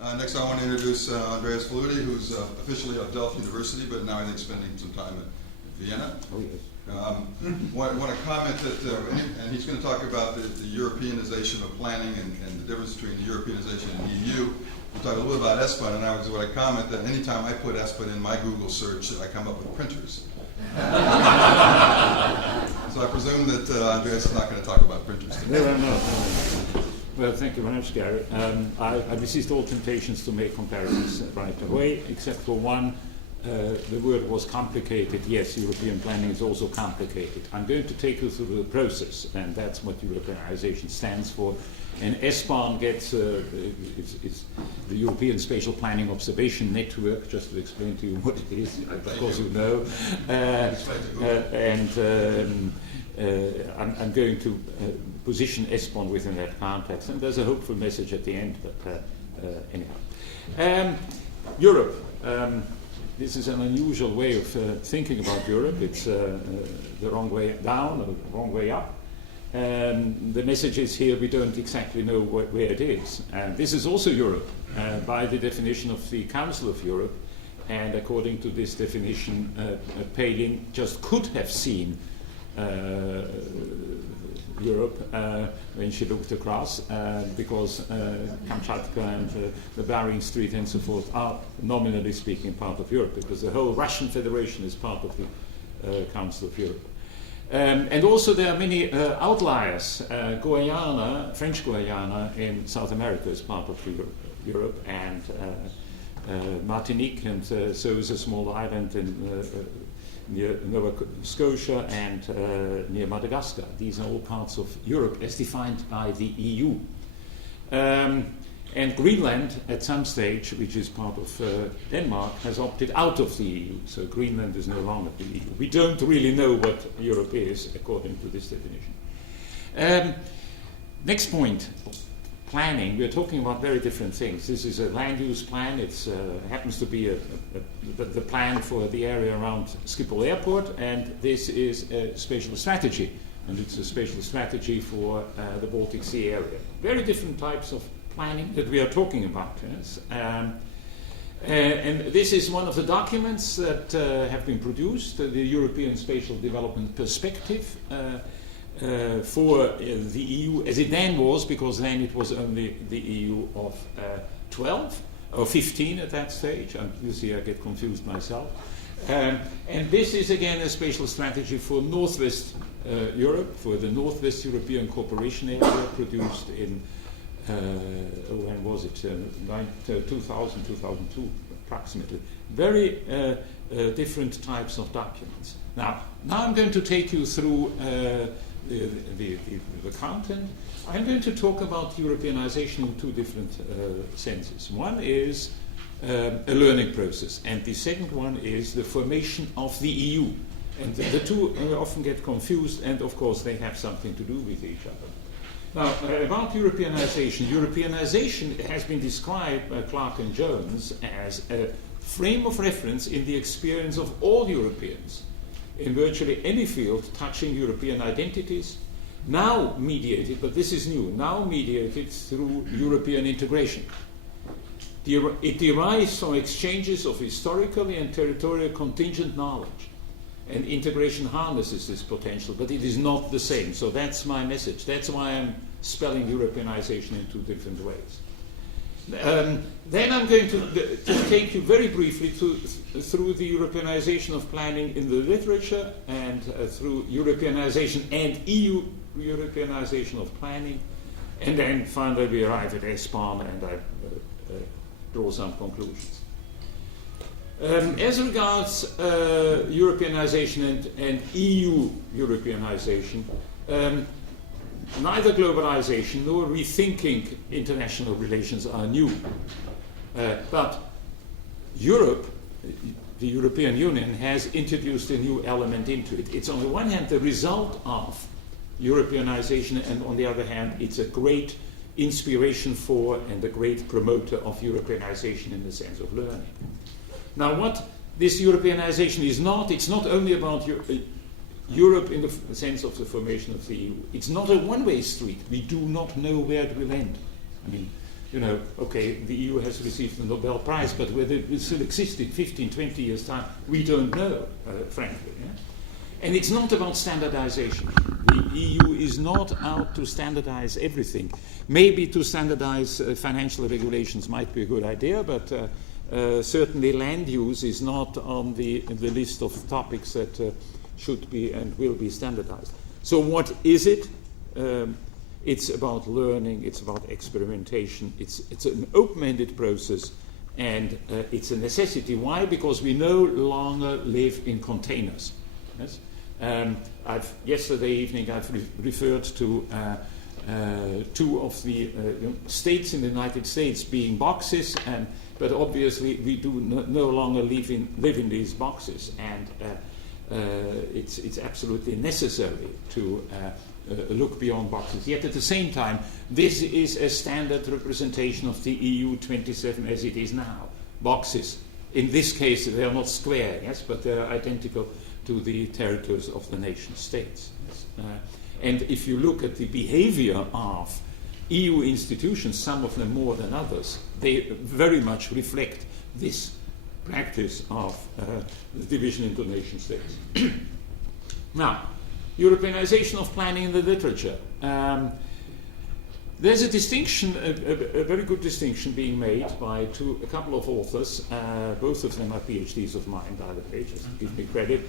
Next I want to introduce Andreas Faludi, who's officially of Delft University, but now I think spending some time at Vienna. Oh, yes. Want to comment that, and he's going to talk about the Europeanization of planning and the difference between the Europeanization and the EU. We'll talk a little bit about ESPON, and I comment that anytime I put ESPON in my Google search, I come up with printers. So I presume that Andreas is not going to talk about printers today. No, no. Well, thank you very much, Gary. I resist all temptations to make comparisons right away, except for one. The word was complicated. Yes, European planning is also complicated. I'm going to take you through the process, and that's what Europeanization stands for. And ESPON gets it's the European Spatial Planning Observation Network, just to explain to you what it is. Of course you know. I'm going to position ESPON within that context, and there's a hopeful message at the end, but anyhow. Europe. This is an unusual way of thinking about Europe. It's the wrong way down or the wrong way up. The message is here we don't exactly know where it is. This is also Europe by the definition of the Council of Europe. And according to this definition, Palin just could have seen Europe when she looked across, because Kamchatka and the Bering Strait and so forth are, nominally speaking, part of Europe, because the whole Russian Federation is part of the Council of Europe. And also there are many outliers. Guyana, French Guyana in South America is part of Europe, and Martinique, and so is a small island in near Nova Scotia and near Madagascar. These are all parts of Europe as defined by the EU. And Greenland, at some stage, which is part of Denmark, has opted out of the EU. So Greenland is no longer the EU. We don't really know what Europe is, according to this definition. Next point. Planning. We're talking about very different things. This is a land use plan. It happens to be the plan for the area around Schiphol Airport, and this is a spatial strategy, and it's a spatial strategy for the Baltic Sea area. Very different types of planning that we are talking about. Yes? And this is one of the documents that have been produced, the European Spatial Development Perspective, for the EU as it then was, because then it was only the EU of 12 or 15 at that stage. You see, I get confused myself. And this is again a spatial strategy for Northwest Europe, for the Northwest European Cooperation Area, produced in when was it? 2000, 2002, approximately. Very different types of documents. Now I'm going to take you through the content. I'm going to talk about Europeanization in two different senses. One is a learning process, and the second one is the formation of the EU. And the two often get confused, and of course they have something to do with each other. Now, about Europeanization. Europeanization has been described by Clark and Jones as a frame of reference in the experience of all Europeans in virtually any field touching European identities, now mediated, but this is new, now mediated through European integration. It derives from exchanges of historically and territorial contingent knowledge, and integration harnesses this potential, but it is not the same. So that's my message. That's why I'm spelling Europeanization in two different ways. Then I'm going to take you very briefly through the Europeanization of planning in the literature, and through Europeanization and EU Europeanization of planning, and then finally we arrive at ESPON, and I draw some conclusions. As regards Europeanization and EU Europeanization, neither globalization nor rethinking international relations are new. But Europe, the European Union, has introduced a new element into it. It's on the one hand the result of Europeanization, and on the other hand it's a great inspiration for and a great promoter of Europeanization in the sense of learning. Now what this Europeanization is not, it's not only about Europe in the sense of the formation of the EU. It's not a one-way street. We do not know where it will end. I mean, okay, the EU has received the Nobel Prize, but whether it will still exist in 15, 20 years' time, we don't know, frankly. Yeah? And it's not about standardization. The EU is not out to standardize everything. Maybe to standardize financial regulations might be a good idea, but certainly land use is not on the list of topics that should be and will be standardized. So what is it? It's about learning, it's about experimentation, it's an open-ended process, and it's a necessity. Why? Because we no longer live in containers. Yes? Yesterday evening I've referred to two of the states in the United States being boxes, but obviously we do no longer live in these boxes, and it's absolutely necessary to look beyond boxes. Yet at the same time, this is a standard representation of the EU 27 as it is now. Boxes. In this case, they are not square, yes, but they are identical to the territories of the nation states. Yes. And if you look at the behavior of EU institutions, some of them more than others, they very much reflect this practice of the division into nation states. Now, Europeanization of planning in the literature. There's a distinction, a very good distinction being made by a couple of authors. Both of them are PhDs of mine, by the way, just give me credit.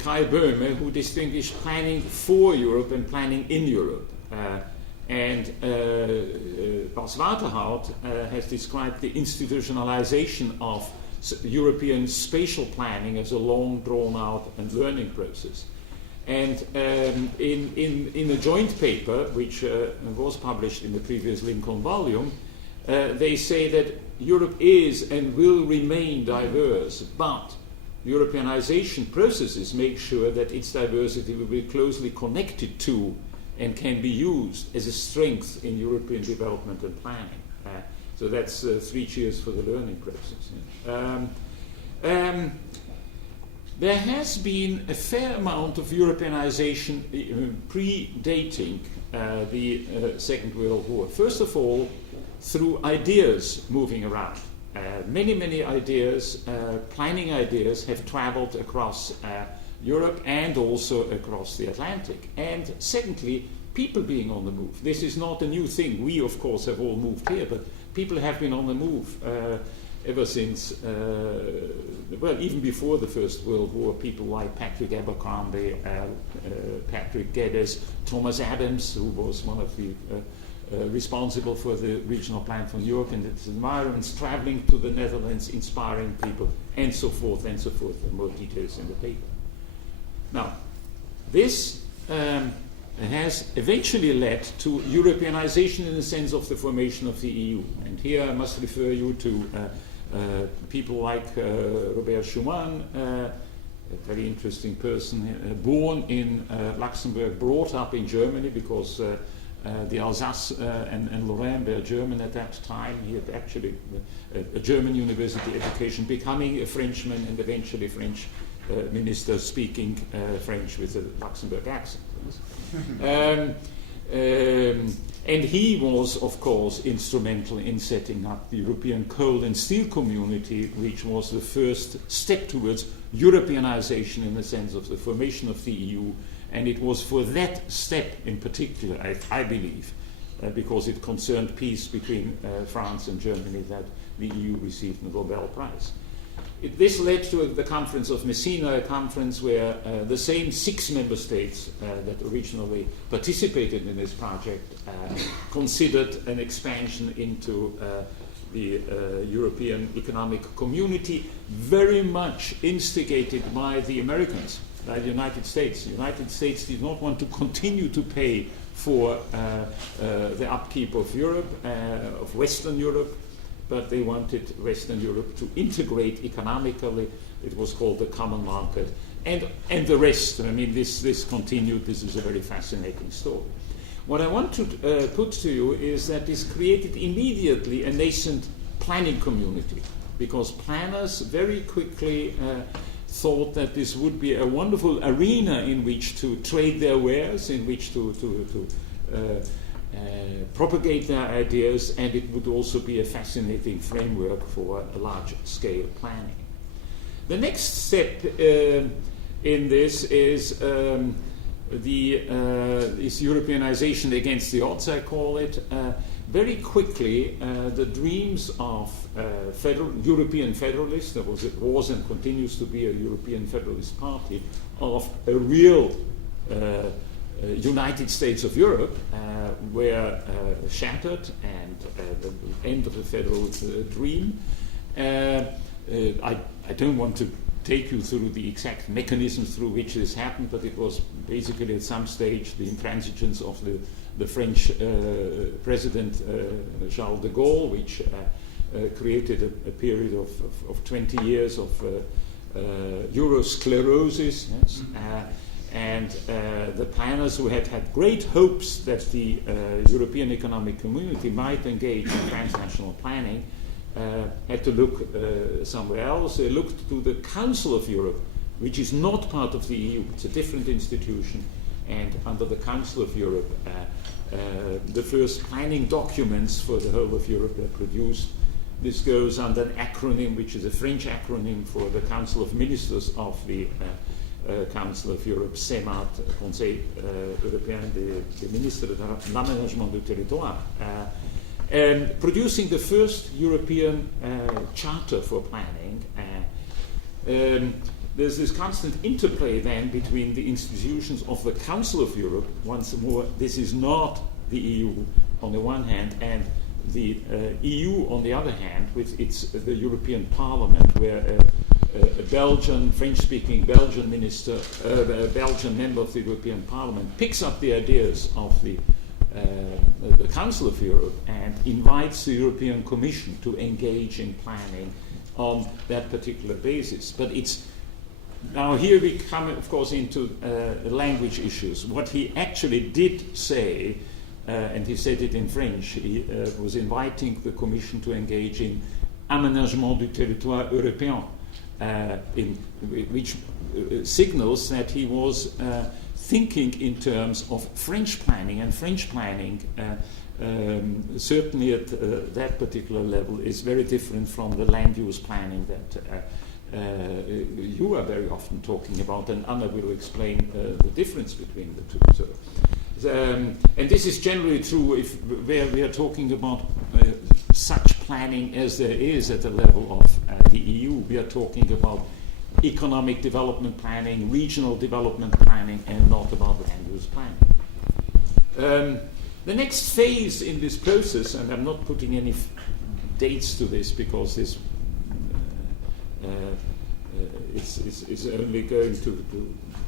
Kai Böhme, who distinguished planning for Europe and planning in Europe. And Bas Waterhout has described the institutionalization of European spatial planning as a long, drawn-out and learning process. And in a joint paper, which was published in the previous Lincoln volume, they say that Europe is and will remain diverse, but Europeanization processes make sure that its diversity will be closely connected to and can be used as a strength in European development and planning. So that's 3 cheers for the learning process. There has been a fair amount of Europeanization predating the Second World War. First of all, through ideas moving around. Many ideas, planning ideas, have traveled across Europe and also across the Atlantic. And secondly, people being on the move. This is not a new thing. We, of course, have all moved here, but people have been on the move ever since, even before the First World War. People like Patrick Abercrombie, Patrick Geddes, Thomas Adams, who was one of the responsible for the regional plan for Europe and its environments, traveling to the Netherlands, inspiring people, and so forth, and so forth. There are more details in the paper. Now, this has eventually led to Europeanization in the sense of the formation of the EU. And here I must refer you to people like Robert Schuman, a very interesting person, born in Luxembourg, brought up in Germany because the Alsace and Lorraine were German at that time. He had actually a German university education, becoming a Frenchman and eventually French minister speaking French with a Luxembourg accent. And he was, of course, instrumental in setting up the European Coal and Steel Community, which was the first step towards Europeanization in the sense of the formation of the EU. And it was for that step in particular, I believe, because it concerned peace between France and Germany, that the EU received the Nobel Prize. This led to the Conference of Messina, a conference where the same 6 member states that originally participated in this project considered an expansion into the European Economic Community, very much instigated by the Americans, by the United States. The United States did not want to continue to pay for the upkeep of Europe, of Western Europe, but they wanted Western Europe to integrate economically. It was called the common market. And the rest, I mean, this continued. This is a very fascinating story. What I want to put to you is that this created immediately a nascent planning community, because planners very quickly thought that this would be a wonderful arena in which to trade their wares, in which to propagate their ideas, and it would also be a fascinating framework for a large-scale planning. The next step in this is is Europeanization against the odds, I call it. Very quickly, the dreams of European federalists, there was and continues to be a European Federalist Party, of a real United States of Europe were shattered, and the end of the federal dream. I don't want to take you through the exact mechanisms through which this happened, but it was basically at some stage the intransigence of the French president Charles de Gaulle, which created a period of 20 years of Eurosclerosis. Yes? And the planners who had great hopes that the European Economic Community might engage in transnational planning had to look somewhere else. They looked to the Council of Europe, which is not part of the EU. It's a different institution. And under the Council of Europe, the first planning documents for the whole of Europe were produced. This goes under an acronym, which is a French acronym for the Council of Ministers of the Council of Europe, CEMAT, Conseil Européen des Ministres de l'Aménagement du Territoire, and producing the first European Charter for planning. There's this constant interplay then between the institutions of the Council of Europe. Once more, this is not the EU on the one hand, and the EU on the other hand, with the European Parliament, where a Belgian, French-speaking Belgian minister, Belgian member of the European Parliament, picks up the ideas of the Council of Europe and invites the European Commission to engage in planning on that particular basis. But now here we come, of course, into language issues. What he actually did say, and he said it in French, he was inviting the Commission to engage in aménagement du territoire européen, which signals that he was thinking in terms of French planning, and French planning, certainly at that particular level, is very different from the land use planning that you are very often talking about, and Anna will explain the difference between the two. So, and this is generally true where we are talking about such planning as there is at the level of the EU. We are talking about economic development planning, regional development planning, and not about land use planning. The next phase in this process, and I'm not putting any dates to this because this is only going to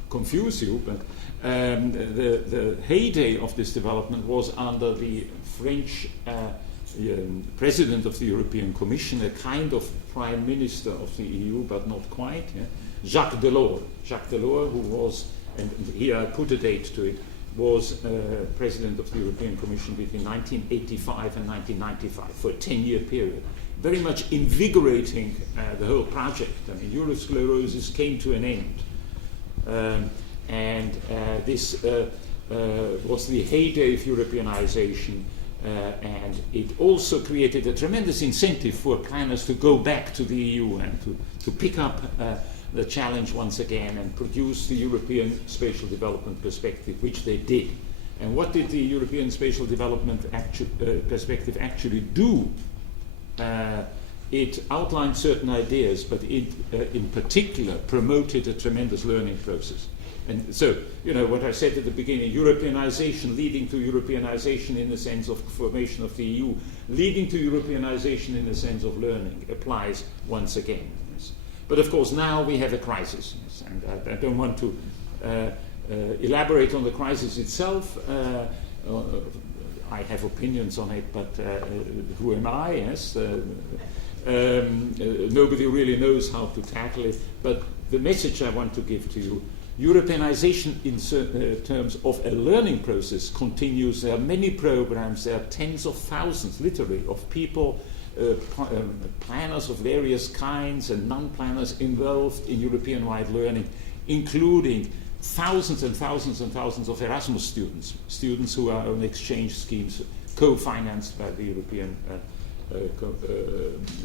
confuse you, but the heyday of this development was under the French president of the European Commission, a kind of prime minister of the EU, but not quite, Jacques Delors. Jacques Delors, who was, and here I put a date to it, was president of the European Commission between 1985 and 1995 for a 10-year period, very much invigorating the whole project. I mean, Eurosclerosis came to an end. And this was the heyday of Europeanization, and it also created a tremendous incentive for planners to go back to the EU and to pick up the challenge once again and produce the European spatial development perspective, which they did. And what did the European spatial development perspective actually do? It outlined certain ideas, but it in particular promoted a tremendous learning process. And so, you know, what I said at the beginning, Europeanization leading to Europeanization in the sense of formation of the EU, leading to Europeanization in the sense of learning, applies once again. Yes. But of course, now we have a crisis, yes, and I don't want to elaborate on the crisis itself. I have opinions on it, but who am I? Yes. Nobody really knows how to tackle it. But the message I want to give to you, Europeanization in terms of a learning process continues. There are many programs, there are tens of thousands, literally, of people, planners of various kinds and non-planners involved in European-wide learning, including thousands and thousands and thousands of Erasmus students who are on exchange schemes co-financed by the European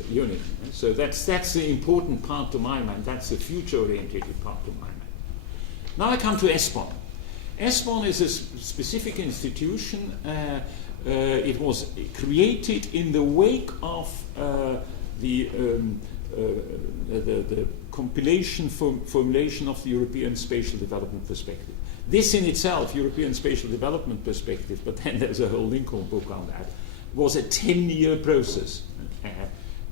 Union. So that's the important part to my mind. That's the future-oriented part to my mind. Now I come to ESPON. ESPON is a specific institution. It was created in the wake of the compilation formulation of the European Spatial Development Perspective. This in itself, European Spatial Development Perspective, but then there's a whole Lincoln book on that, was a 10-year process.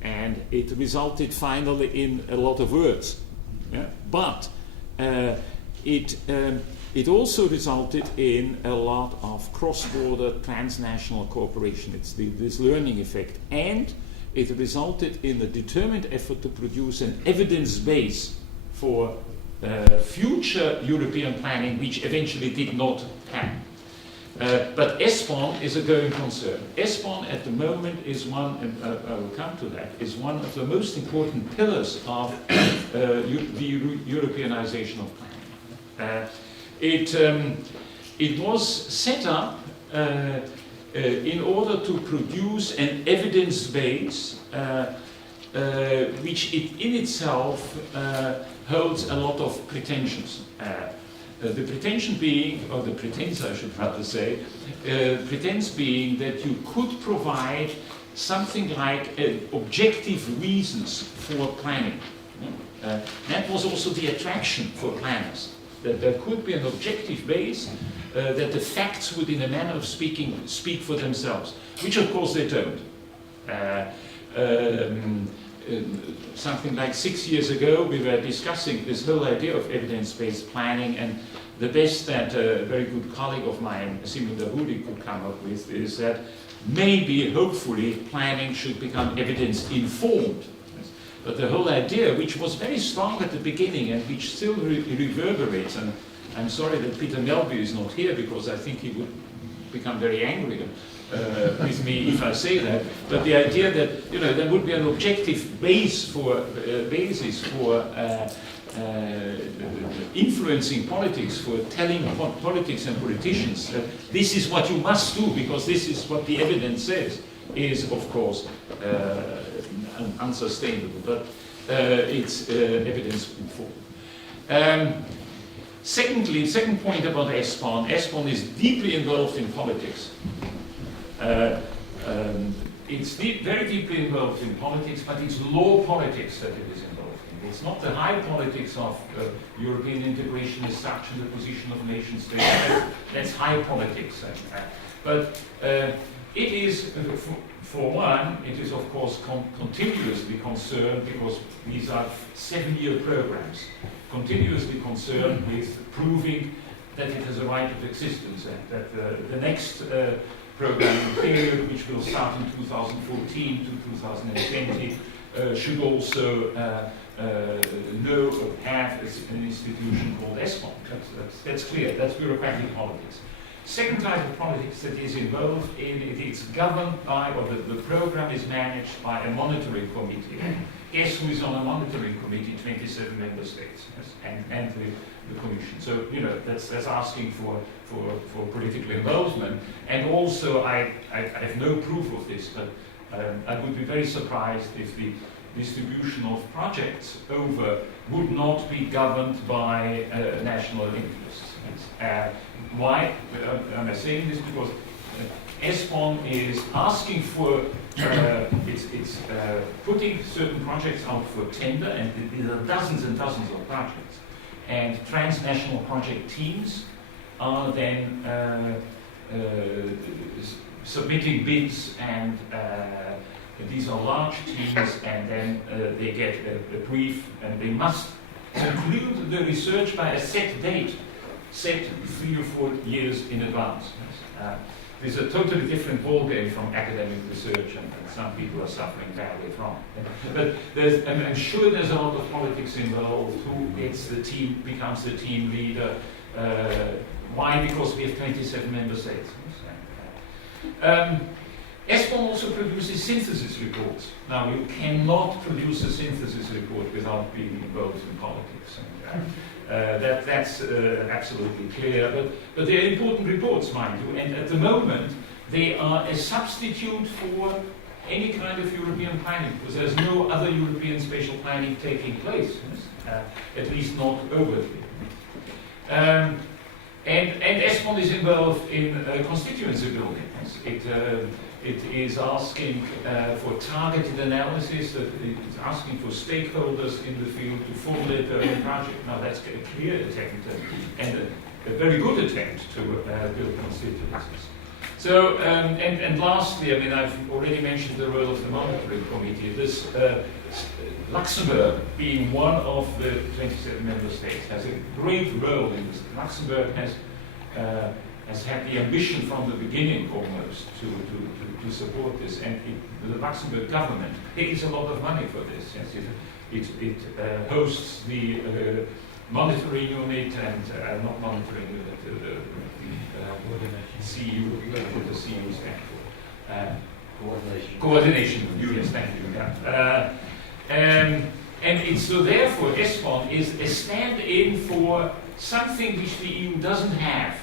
And it resulted finally in a lot of words. Yeah? But it also resulted in a lot of cross-border transnational cooperation. It's this learning effect. And it resulted in a determined effort to produce an evidence base for future European planning, which eventually did not happen. But ESPON is a going concern. ESPON at the moment is one, and I will come to that, is one of the most important pillars of the Europeanization of planning. It was set up in order to produce an evidence base which in itself holds a lot of pretensions. The pretension being, or the pretense I should rather say, pretense being that you could provide something like objective reasons for planning. That was also the attraction for planners, that there could be an objective base, that the facts would, in a manner of speaking, speak for themselves, which of course they don't. Something like 6 years ago, we were discussing this whole idea of evidence-based planning, and the best that a very good colleague of mine, Simon Dahudi, could come up with is that maybe, hopefully, planning should become evidence-informed. But the whole idea, which was very strong at the beginning and which still reverberates, and I'm sorry that Peter Melby is not here because I think he would become very angry with me if I say that, but the idea that there would be an objective basis for influencing politics, for telling politics and politicians that this is what you must do because this is what the evidence says, is of course unsustainable, but it's evidence informed. Secondly, second point about ESPON. ESPON is deeply involved in politics. It's very deeply involved in politics, but it's law politics that it is involved in. It's not the high politics of European integration as such in the position of nation states. That's high politics. But it is, for one, it is of course continuously concerned, because these are 7-year programs, continuously concerned with proving that it has a right of existence, and that the next programming period, which will start in 2014 to 2020, should also have an institution called ESPON. That's clear. That's bureaucratic politics. Second type of politics that is involved in it, it's governed by, or the program is managed by a monitoring committee. Guess who is on a monitoring committee? 27 member states, yes, and the Commission. So that's asking for political involvement. And also, I have no proof of this, but I would be very surprised if the distribution of projects would not be governed by national interests. Why am I saying this? Because ESPON is asking for, it's putting certain projects out for tender, and there are dozens and dozens of projects. And transnational project teams are then submitting bids, and these are large teams, and then they get a brief, and they must conclude the research by a set date, set 3 or 4 years in advance. This is a totally different ballgame from academic research, and some people are suffering badly from. But I'm sure there's a lot of politics involved. Who gets the team, becomes the team leader? Why? Because we have 27 member states. ESPON also produces synthesis reports. Now, you cannot produce a synthesis report without being involved in politics. And, that's absolutely clear. But they are important reports, mind you. And at the moment, they are a substitute for any kind of European planning, because there's no other European spatial planning taking place, at least not overtly. And ESPON is involved in constituency building. It is asking for targeted analysis, it's asking for stakeholders in the field to formulate their own project. Now that's a clear attempt and a very good attempt to build constituencies. So, and lastly, I mean, I've already mentioned the role of the monitoring committee. This Luxembourg, being one of the 27 member states, has a great role in this. Luxembourg has had the ambition from the beginning almost to support this, and the Luxembourg government pays a lot of money for this. Yes, it hosts the monitoring unit and not monitoring unit, the CU, what the CU stand for. Coordination unit. Yes, thank you. Yeah. And it's so therefore ESPON is a stand-in for something which the EU doesn't have.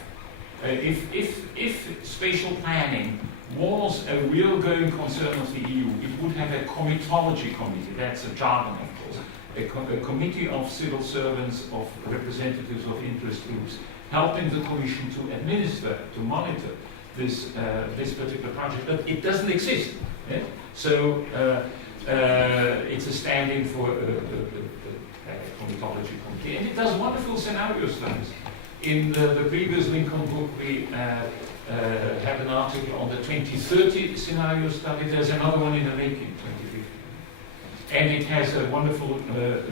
If spatial planning was a real going concern of the EU, it would have a comitology committee. That's a jargon, of course. A committee of civil servants, of representatives of interest groups, helping the Commission to administer, to monitor this particular project. But it doesn't exist. Yeah? So it's a stand-in for a comitology committee, and it does wonderful scenario studies. In the previous Lincoln book, we had an article on the 2030 scenario study. There's another one in the making, 2050. And it has a wonderful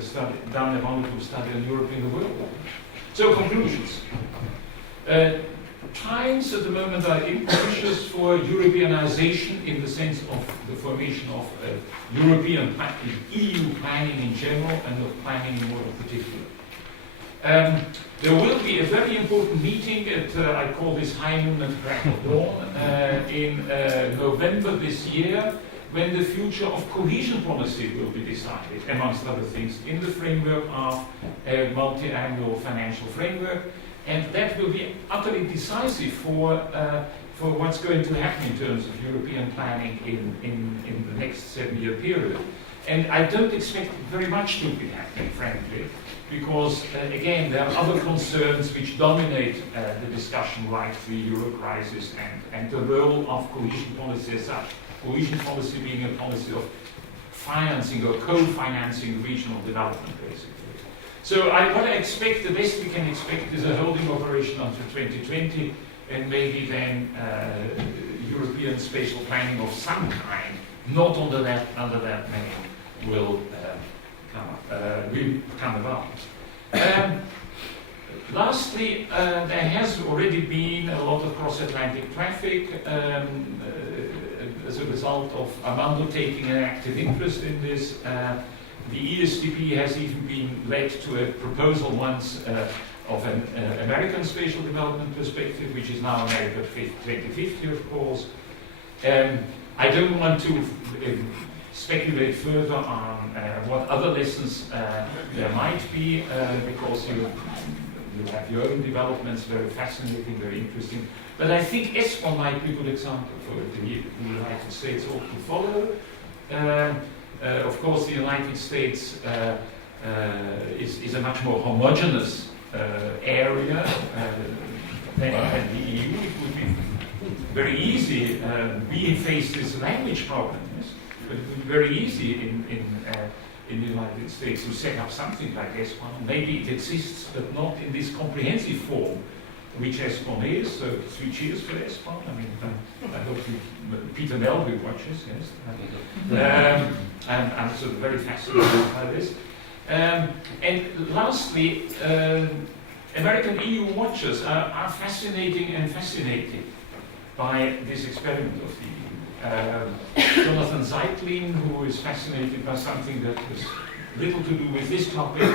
study, done a wonderful study on Europe in the world. So, conclusions. Times at the moment are impulses for Europeanization in the sense of the formation of European EU planning in general and of planning in more particular. There will be a very important meeting at, I call this High Noon at Crack of Dawn, in November this year, when the future of cohesion policy will be decided, amongst other things, in the framework of a multi-annual financial framework. And that will be utterly decisive for what's going to happen in terms of European planning in the next 7-year period. And I don't expect very much to be happening, frankly, because, again, there are other concerns which dominate the discussion, like the euro crisis and the role of cohesion policy as such. Cohesion policy being a policy of financing or co-financing regional development, basically. So what I expect, the best we can expect, is a holding operation until 2020, and maybe then European spatial planning of some kind, not under that name, will come about. Lastly, there has already been a lot of cross-Atlantic traffic as a result of Armando taking an active interest in this. The ESDP has even been led to a proposal once of an American spatial development perspective, which is now America 2050, of course. I don't want to speculate further on what other lessons there might be, because you have your own developments, very fascinating, very interesting. But I think ESPON might be a good example for the United States ought to follow. Of course, the United States is a much more homogeneous area than the EU. It would be very easy. We face this language problem, yes? But it would be very easy in the United States to set up something like ESPON. Maybe it exists, but not in this comprehensive form, which ESPON is. So 3 cheers for ESPON. I mean, I hope Peter Melby watches, yes. I'm sort of very fascinated by this. And lastly, American EU watchers are fascinated by this experiment of the EU. Jonathan Zeitlin, who is fascinated by something that has little to do with this topic,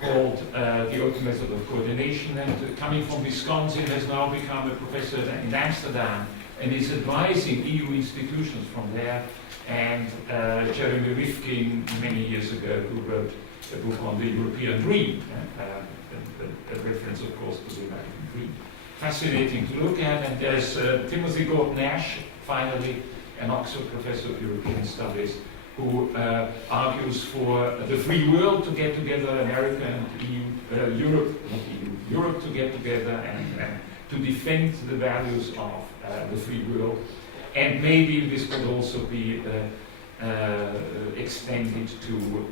called the open method of coordination, and coming from Wisconsin has now become a professor in Amsterdam and is advising EU institutions from there. And Jeremy Rifkin, many years ago, who wrote a book on the European dream, a reference, of course, to the American dream. Fascinating to look at. And there's Timothy Gordon-Nash, finally, an Oxford professor of European Studies, who argues for the free world to get together, America and EU, Europe to get together and to defend the values of the free world. And maybe this could also be extended to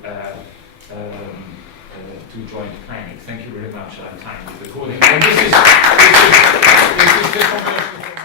joint planning. Thank you very much. I'm time with recording. And this is the combination.